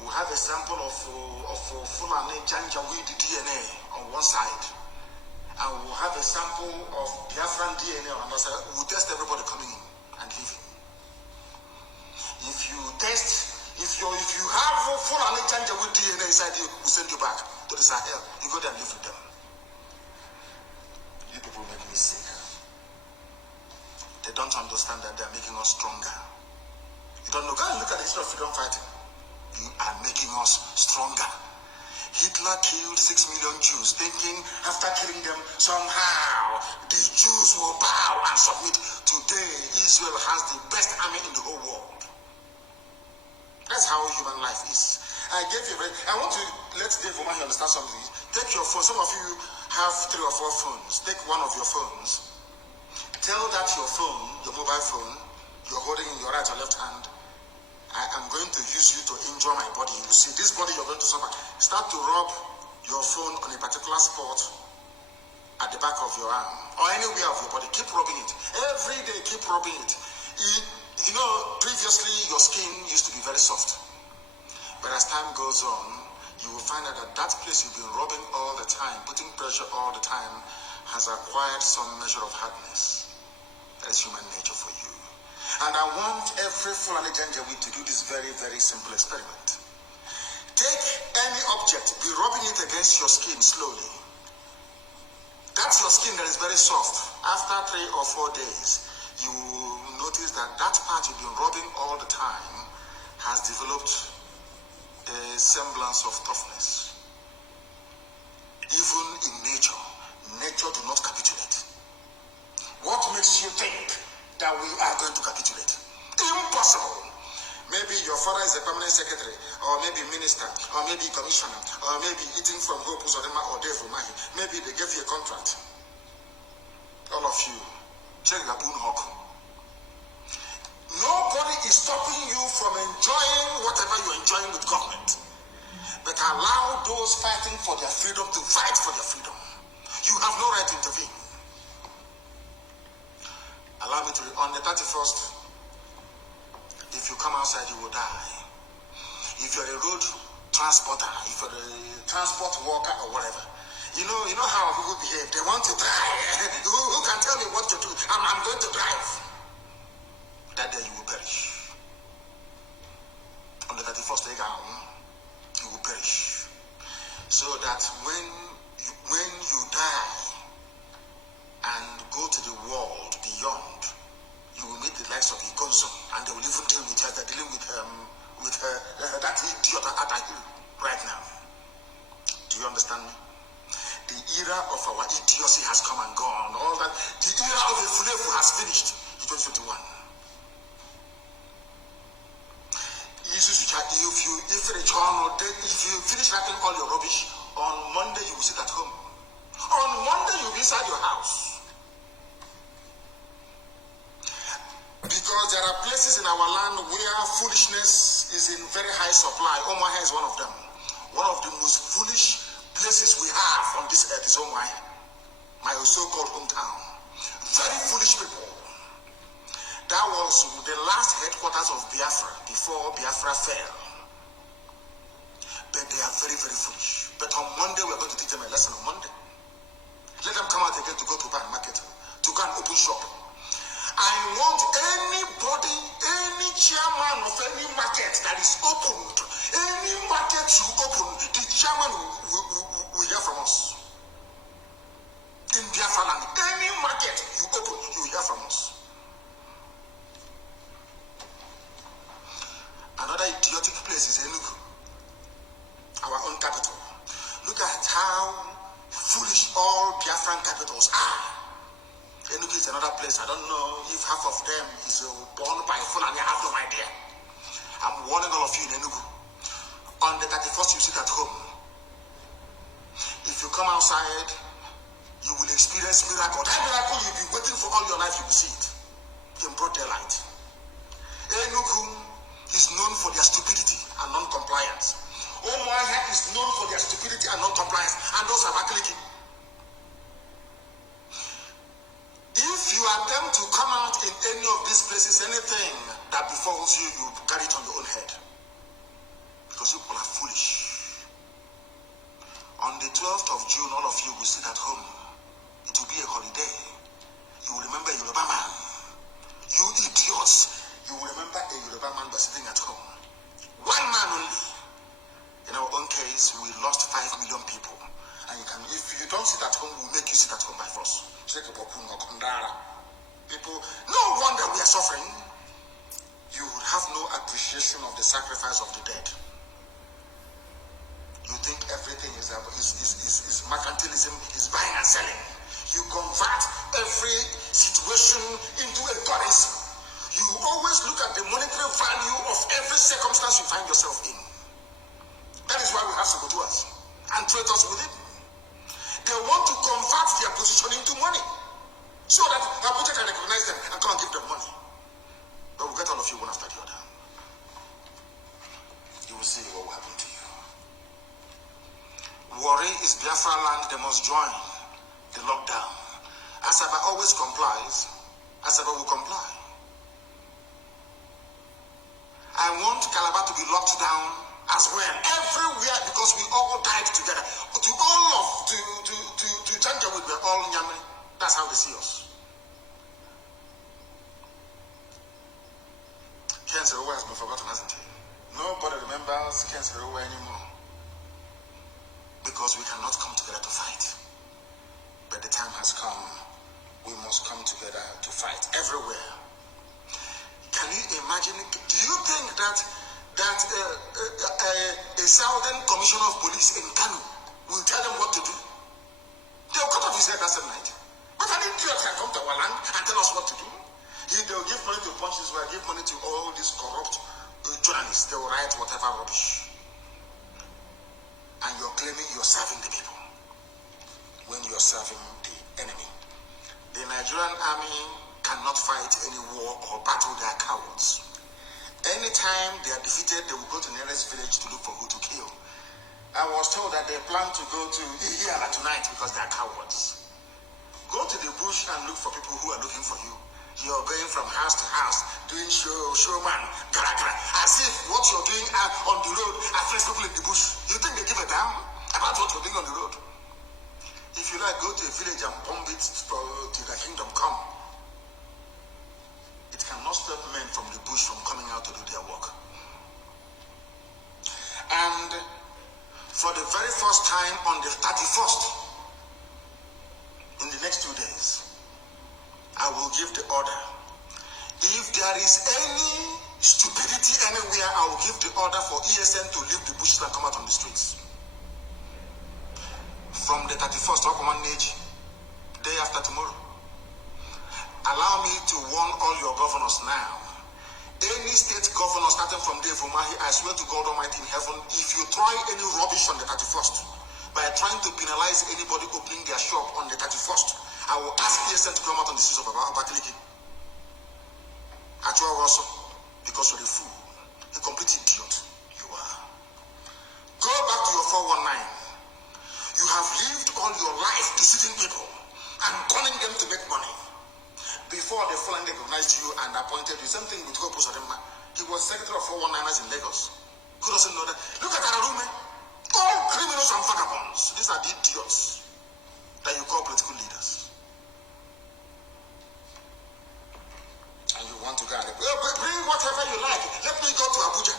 We'll have a sample of Fulani Janjaweed DNA on one side. And we'll have a sample of Biafran DNA on the other side. We'll test everybody coming in and leaving. If you have Fulani Janjaweed DNA inside you, we'll send you back to the Sahel. You go there and live with them. You people make me sick. They don't understand that they're making us stronger. You don't know. Go and look at the history of freedom fighting. You are making us stronger. Hitler killed 6 million Jews, thinking after killing them, somehow the Jews will bow and submit. Today, Israel has the best army in the whole world. That's how human life is. I want to let Dave Omahi understand something. Take your phone. Some of you have 3 or 4 phones. Take one of your phones. Tell that your phone, your mobile phone, you're holding in your right or left hand, I am going to use you to injure my body. You see, this body you're going to suffer. Start to rub your phone on a particular spot at the back of your arm or anywhere of your body. Keep rubbing it. Every day, keep rubbing it. You know, previously your skin used to be very soft. But as time goes on, you will find out that place you've been rubbing all the time, putting pressure all the time, has acquired some measure of hardness. That is human nature for you. And I want every Fulani Janjaweed to do this very, very simple experiment. Take any object, be rubbing it against your skin slowly. That's your skin that is very soft. After 3 or 4 days, you will notice that that part you've been rubbing all the time has developed a semblance of toughness. Even in nature do not capitulate. What makes you think that we are going to capitulate? Impossible. Maybe your father is a permanent secretary, or maybe minister, or maybe commissioner, or maybe eating from Hope Uzodema or Dave Umahi. Maybe they gave you a contract. All of you, check your boon hawk. Nobody is stopping you from enjoying whatever you're enjoying with government. But allow those fighting for their freedom to fight for their freedom. You have no right to intervene. Allow me to, on the 31st, if you come outside, you will die. If you're a road transporter, if you're a transport worker or whatever, you know how people behave. They want to drive. Who can tell me what to do? I'm going to drive. That day you will perish. On the 31st day, you will perish. So that when you die and go to the world beyond, you will meet the likes of Ikonzo, and they will even deal with her. They're dealing with that idiot at right now. Do you understand me? The era of our idiocy has come and gone. All that, the era of the Fulefu has finished. It's 2021. If you finish writing all your rubbish, on Monday you will sit at home. On Monday you will be inside your house. Because there are places in our land where foolishness is in very high supply. Omaha is one of them. One of the most foolish places we have on this earth is Omaha, my so-called hometown. Very foolish people. That was the last headquarters of Biafra before Biafra fell. But they are very, very foolish. But on Monday, we're going to teach them a lesson on Monday. Let them come out again to go to buy market, to go and open shop. I want anybody, any chairman of any market that is opened, any market you open, the chairman will hear from us. In Biafra land, any market you open, you will hear from us. Another idiotic place is Enugu, our own capital. Look at how foolish all Biafran capitals are. Enugu is another place. I don't know if half of them is born by Fulani. I have no idea. I'm warning all of you in Enugu. On the 31st, you sit at home. If you come outside, you will experience miracle. That miracle you've been waiting for all your life, you will see it in broad daylight. Enugu is known for their stupidity and non-compliance. Omoaia is known for their stupidity and non-compliance, and those are clicking. If you attempt to come out in any of these places, anything that befalls you, you carry it on your own head. Because people are foolish. On the 12th of June, all of you will sit at home. It will be a holiday. You will remember Yoruba man. You idiots, you will remember a Yoruba man by sitting at home. One man only. In our own case, we lost 5 million people. And you can, if you don't sit at home, we'll make you sit at home by force. People, no wonder we are suffering. You would have no appreciation of the sacrifice of the dead. You think everything is mercantilism, is buying and selling. You convert every situation into a currency. You always look at the monetary value of every circumstance you find yourself in. That is why we have saboteurs and traitors with it. They want to convert their position into money so that Abuja can recognize them and come and give them money. But we'll get all of you one after the other. You will see what will happen to you. Worry is Biafra land. They must join the lockdown. Asaba always complies. Asaba will comply. I want Calabar to be locked down as well, everywhere, because we all died together. To all of to Janjaweed, we're all Nyame. That's how they see us. Ken Serowe has been forgotten, hasn't he? Nobody remembers Ken Serowe anymore. Because we cannot come together to fight. But the time has come. We must come together to fight everywhere. Can you imagine? Do you think that a Southern Commissioner of Police in Kanu will tell them what to do? They'll cut off his head that same night. But an idiot can come to our land and tell us what to do. They'll give money to punches, will give money to all these corrupt journalists, they will write whatever rubbish. And you're claiming you're serving the people when you're serving the enemy. The Nigerian army cannot fight any war or battle. They are cowards. Anytime they are defeated, they will go to the nearest village to look for who to kill. I was told that they plan to go to Ihiala tonight because they are cowards. Go to the bush and look for people who are looking for you. You're going from house to house, doing showman, gara, as if what you're doing on the road affects people in the bush. You think they give a damn about what you're doing on the road? If you like, go to a village and bomb it to the kingdom come. It cannot stop men from the bush from coming out to do their work. And for the very first time on the 31st, in the next 2 days, I will give the order. If there is any stupidity anywhere, I will give the order for ESN to leave the bushes and come out on the streets. From the 31st, day after tomorrow. Allow me to warn all your governors now. Any state governor starting from day Fumahi, I swear to God Almighty in heaven, if you try any rubbish on the 31st, by trying to penalize anybody opening their shop on the 31st, I will ask PSN to come out on the streets of Abakaliki. Actually also, because you're a fool, a complete idiot you are. Go back to your 419. You have lived all your life deceiving people and calling them to make money. Before they finally recognized you and appointed you, same thing with Hope Usadema. He was secretary of 419ers in Lagos. Who doesn't know that? Look at Ararume. All criminals and vagabonds. These are the idiots that you call political leaders. And you want to go and bring whatever you like. Let me go to Abuja.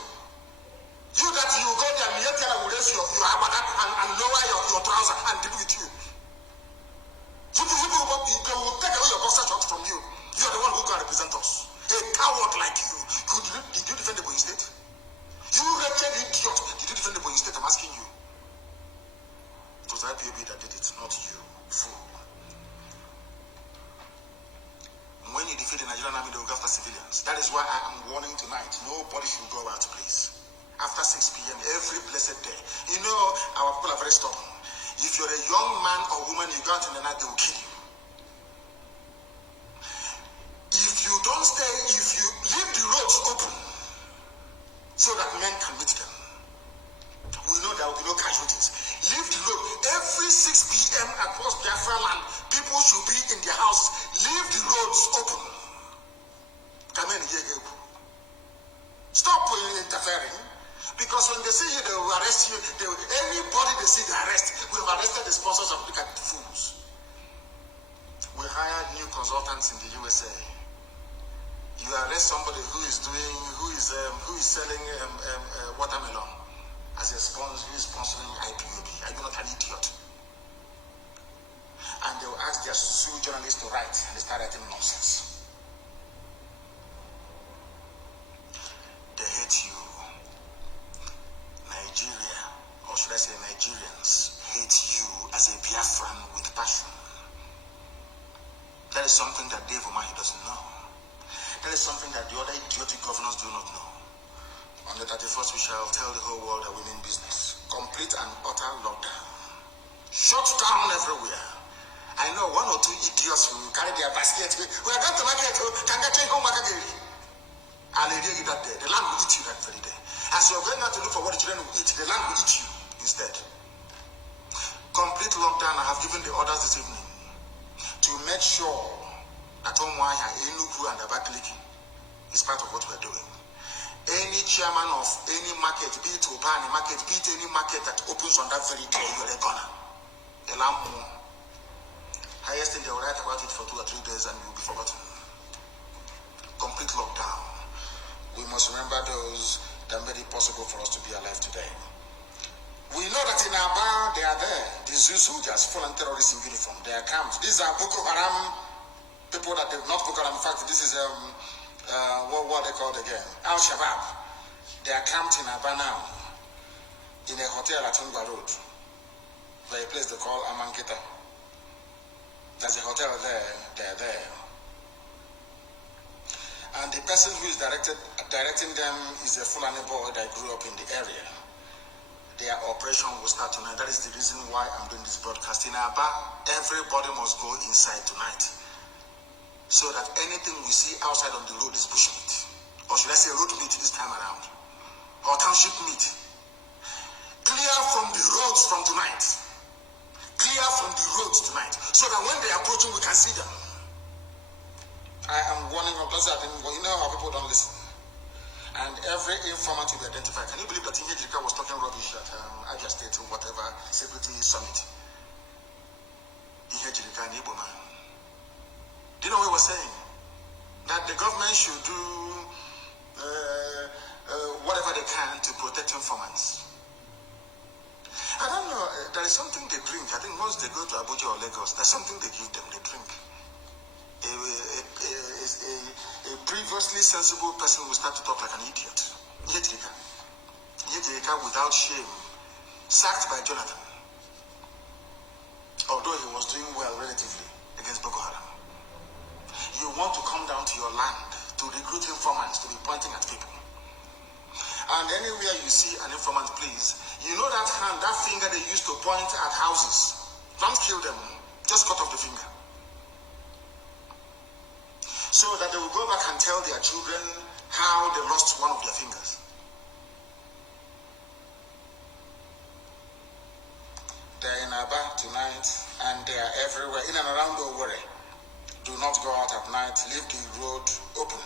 You that you go there, Mietela will raise your abada and lower your trouser and deal with you. They will take away your boxer shorts from you. You are the one who can represent us. A coward like you. Did you defend the Boeing State? You wretched idiot. Did you defend the Boeing State? I'm asking you. It was IPAB that did it, not you, fool. When you defeat the Nigerian army, they will go after civilians. That is why I am warning tonight. Nobody should go out, please. After 6 p.m. every blessed day. You know, our people are very stubborn. If you're a young man or woman, you go out in the night, they will kill you. If you don't stay, if you leave the roads open so that men can meet them, we know there will be no casualties. Leave the road. Every 6 p.m. across Biafra land, people should be in their houses. Leave the roads open. Come in here. Stop interfering. Because when they see you, they will arrest you. Anybody they see, they arrest. We have arrested the sponsors of Look at the Fools. We hired new consultants in the USA. You arrest somebody who is selling watermelon as a sponsor, who is sponsoring IPOB. Are you not an idiot? And they will ask their Zoo journalists to write, and they start writing nonsense. They hate you. Nigeria, or should I say Nigerians, hate you as a Biafran with passion. That is something that Dave Umahi doesn't know. That is something that the other idiotic governors do not know. On the 31st, we shall tell the whole world that we mean business. Complete and utter lockdown. Shut down everywhere. I know one or two idiots who carry their basket. We are going to market. Can get home market. I'll hear you that day. The land will eat you that very day. As you're going out to look for what the children will eat, the land will eat you instead. Complete lockdown. I have given the orders this evening to make sure that Omwaya, Enugu, and Abakaliki is part of what we're doing. Any chairman of any market, be it Obani market, be it any market that opens on that very day, you're a gunner. The lamb. Highest thing they will write about it for 2 or 3 days and it will be forgotten. Complete lockdown. We must remember those that made it possible for us to be alive today. We know that in Aba, they are there. These soldiers, fallen terrorists in uniform, they are camped. These are Boko Haram people that they've not Boko Haram. In fact, this is what they called again, Al-Shabaab. They are camped in Aba now, in a hotel at Ungwa Road, by a place they call Amankita. There's a hotel there, they are there. And the person who is directed directing them is a Fulani boy that grew up in the area. Their operation will start tonight. That is the reason why I'm doing this broadcast. In Aba, everybody must go inside tonight, so that anything we see outside on the road is bushmeat. Or should I say road meat this time around? Or township meat. Clear from the roads from tonight. Clear from the roads tonight. So that when they are approaching, we can see them. I am warning of those that you know how people don't listen. And every informant will be identified. Can you believe that Nnamdi was talking rubbish at Abia State or whatever security summit? Nnamdi, Igbo man. Do you know what he was saying? That the government should do whatever they can to protect informants. I don't know, there is something they drink. I think once they go to Abuja or Lagos, there's something they give them, they drink. A previously sensible person will start to talk like an idiot. Nnamdi without shame, sacked by Jonathan, although he was doing well relatively against Boko Haram. You want to come down to your land to recruit informants to be pointing at people. And anywhere you see an informant, please, you know that hand, that finger they used to point at houses. Don't kill them, just cut off the finger. So that they will go back and tell their children how they lost one of their fingers. They're in Aba tonight, and they are everywhere, in and around Owerri. Do not go out at night, leave the road open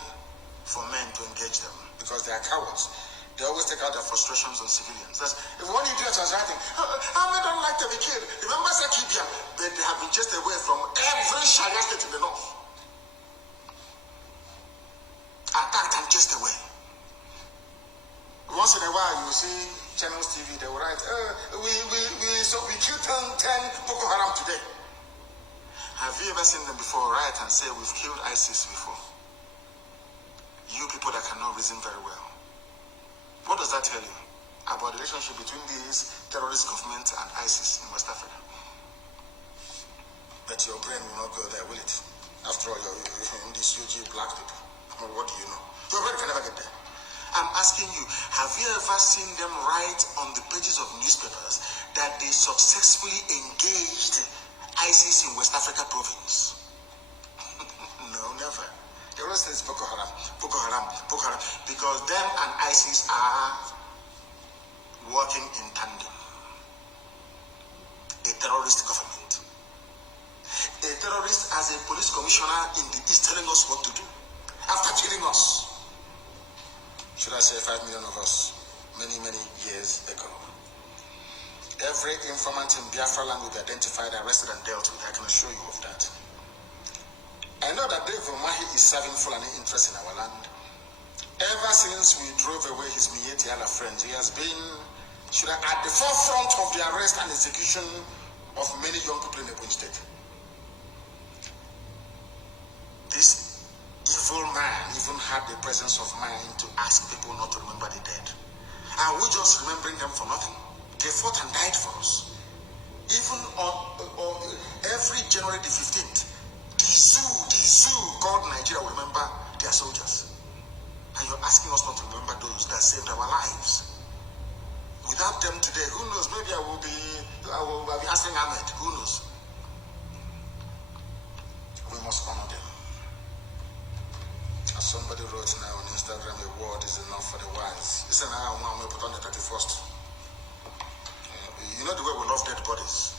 for men to engage them, because they are cowards. They always take out their frustrations on civilians. That's, if one idiot was writing, I don't like to be killed. Remember Sakibia, but they have been chased away from every Sharia state in the north. Attacked and chased away. Once in a while, you see channels TV, they will write, we killed 10 Boko Haram today. Have you ever seen them before write and say, we've killed ISIS before? You people that cannot reason very well. What does that tell you about the relationship between these terrorist governments and ISIS in West Africa? But your brain will not go there, will it? After all, you're in these UG black people. What do you know? Your brain can never get there. I'm asking you, have you ever seen them write on the pages of newspapers that they successfully engaged ISIS in West Africa province? No, never. They always say it's Boko Haram, Boko Haram, Boko Haram, because them and ISIS are working in tandem. A terrorist government. A terrorist as a police commissioner in the East telling us what to do. After killing us. Should I say 5 million of us, many years ago. Every informant in Biafra land will be identified, arrested, and dealt with. I can assure you of that. I know that Dave Omahi is serving Fulani interests in our land. Ever since we drove away his Mietiala friends, he has been at the forefront of the arrest and execution of many young people in the Ebonyi State. This evil man even had the presence of mind to ask people not to remember the dead. Are we just remembering them for nothing? They fought and died for us. Even on every January the 15th, the zoo called Nigeria will remember their soldiers. And you're asking us not to remember those that saved our lives. Without them today, who knows? Maybe I will be asking Ahmed. Who knows? We must honor them. As somebody wrote now on Instagram, a word is enough for the wise. It's an hour we put on the 31st. You know the way we love dead bodies.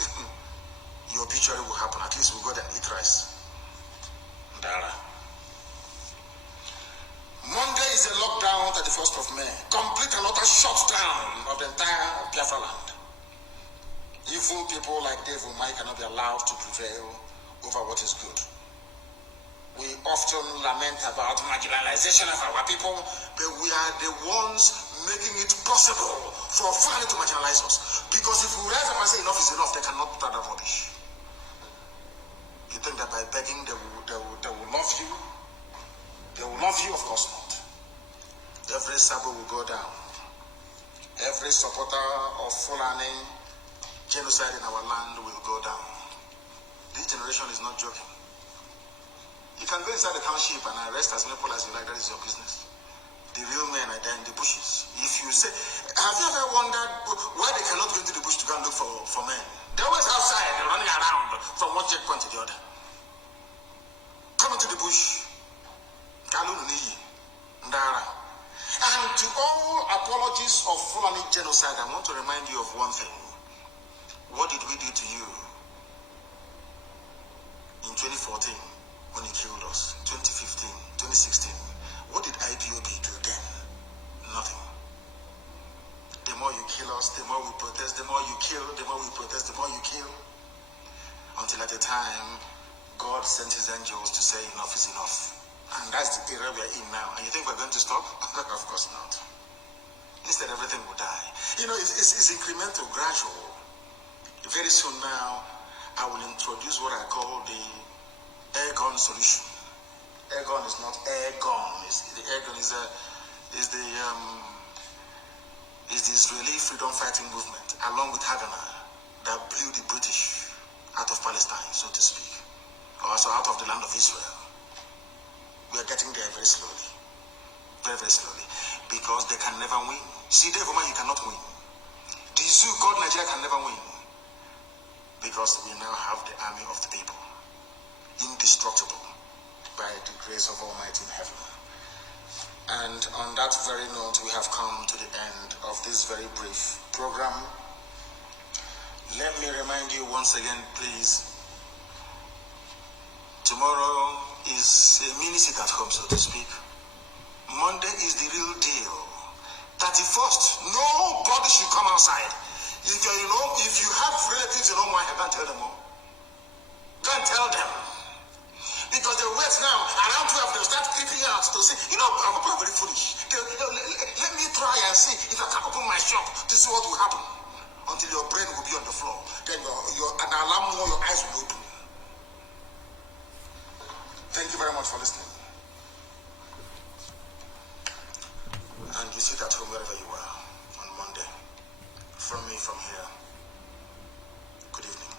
Your obituary will happen. At least we'll go there and eat rice. Dara. Monday is a lockdown, 31st of May. Complete and utter shutdown of the entire Biafra land. Evil people like Dave Umai cannot be allowed to prevail over what is good. We often lament about marginalization of our people, but we are the ones making it possible for Fulani to marginalize us. Because if we rise up and say enough is enough, they cannot put that rubbish. You think that by begging they will love you? They will love you? Of course not. Every Sabo will go down. Every supporter of Fulani genocide in our land will go down. This generation is not joking. You can go inside the township and arrest as many people as you like, that is your business. The real men are there in the bushes. If you say, have you ever wondered why they cannot go into the bush to go and look for men? They're always outside, they're running around from one checkpoint to the other. Come into the bush. Kanu, Ndara. And to all apologies of Fulani genocide, I want to remind you of one thing. What did we do to you in 2014 when he killed us? 2015, 2016. What did IPOB do then? Nothing. The more you kill us, the more we protest, the more you kill, the more we protest, the more you kill. Until at a time, God sent his angels to say enough is enough. And that's the era we're in now. And you think we're going to stop? Of course not. Instead, everything will die. You know, it's incremental, gradual. Very soon now, I will introduce what I call the air gun solution. Air gun is not air gun. The air gun is the Israeli freedom fighting movement, along with Haganah, that blew the British out of Palestine, so to speak, or also out of the land of Israel. We are getting there very slowly, very, very slowly, because they can never win. See, the woman, you cannot win. The zoo called Nigeria can never win, because we now have the army of the people, indestructible by the grace of Almighty in heaven. And on that very note, we have come to the end of this very brief program. Let me remind you once again, please, tomorrow is a mini sit at home, so to speak. Monday is the real deal. 31st, nobody should come outside. If you have relatives in Omaha, go and tell them all. Go and tell them. Because the wait now, around 12, they'll start creeping out to say, I'm very foolish. Let me try and see if I can open my shop to see what will happen. Until your brain will be on the floor. Then an alarm or your eyes will open. Thank you very much for listening. And you sit at home wherever you are on Monday. From me, from here. Good evening.